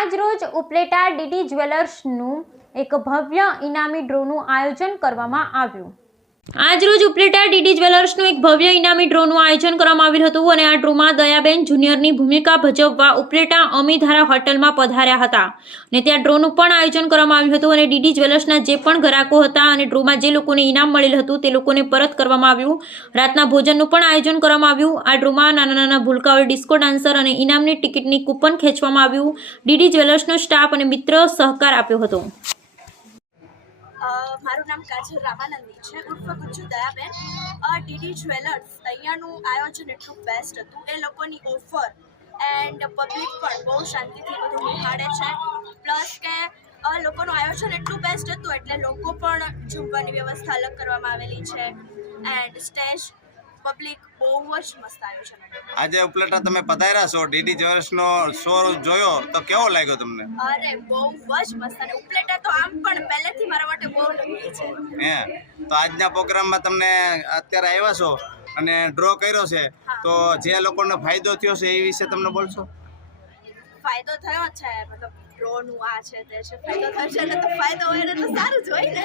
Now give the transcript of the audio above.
આજ રોજ ઉપલેટા ડીડી જ્વેલર્સનું એક ભવ્ય ઇનામી ડ્રોનું આયોજન કરવામાં આવ્યું. આજ રોજ ઉપલેટા ડીડી જ્વેલર્સનું એક ભવ્ય ઇનામી ડ્રોનું આયોજન કરવામાં આવ્યું હતું અને આ ડ્રોમાં દયાબેન જુનિયરની ભૂમિકા ભજવવા ઉપલેટા અમીધારા હોટલમાં પધાર્યા હતા અને ત્યાં ડ્રોનું પણ આયોજન કરવામાં આવ્યું હતું અને ડીડી જ્વેલર્સના જે પણ ગ્રાહકો હતા અને ડ્રોમાં જે લોકોને ઇનામ મળેલ હતું તે લોકોને પરત કરવામાં આવ્યું. રાતના ભોજનનું પણ આયોજન કરવામાં આવ્યું. આ ડ્રોમાં નાના નાના ભૂલકાઓ, ડિસ્કો ડાન્સર અને ઇનામની ટિકિટની કૂપન ખેંચવામાં આવ્યું. ડીડી જ્વેલર્સનો સ્ટાફ અને મિત્ર સહકાર આપ્યો હતો. મારું નામ કાજલ રામાનંદી છે, ઉર્ફ ગુજ્જુ દયાબેન. ડીડી જ્વેલર્સ અહીંયાનું આયોજન એટલું બેસ્ટ હતું. એ લોકોની ઓફર એન્ડ પબ્લિક પણ બહુ શાંતિથી બધું નિહાળે છે. પ્લસ કે લોકોનું આયોજન એટલું બેસ્ટ હતું એટલે લોકો પણ જમવાની વ્યવસ્થા અલગ કરવામાં આવેલી છે એન્ડ સ્ટેજ પબ્લિક બહુ જ મસ્ત આયોજન હતું. આજે ઉપલેટા તમે પધાર્યા છો, ડીડી જ્વેલર્સનો શો જોયો તો કેવો લાગ્યો તમને? અરે બહુ જ મસ્ત. અને ઉપલેટા તો આમ પણ પહેલેથી મારા માટે બહુ લગી છે. તો આજના પ્રોગ્રામમાં તમને અત્યારે આવ્યા છો અને ડ્રો કર્યો છે, તો જે લોકોને ફાયદો થયો છે એ વિશે તમને બોલશો? ફાયદો થયો છે, મતલબ ડ્રોનું આ છે તે છે, ફાયદો થયો છે એટલે તો ફાયદો હોય ને તો સારું જ હોય ને.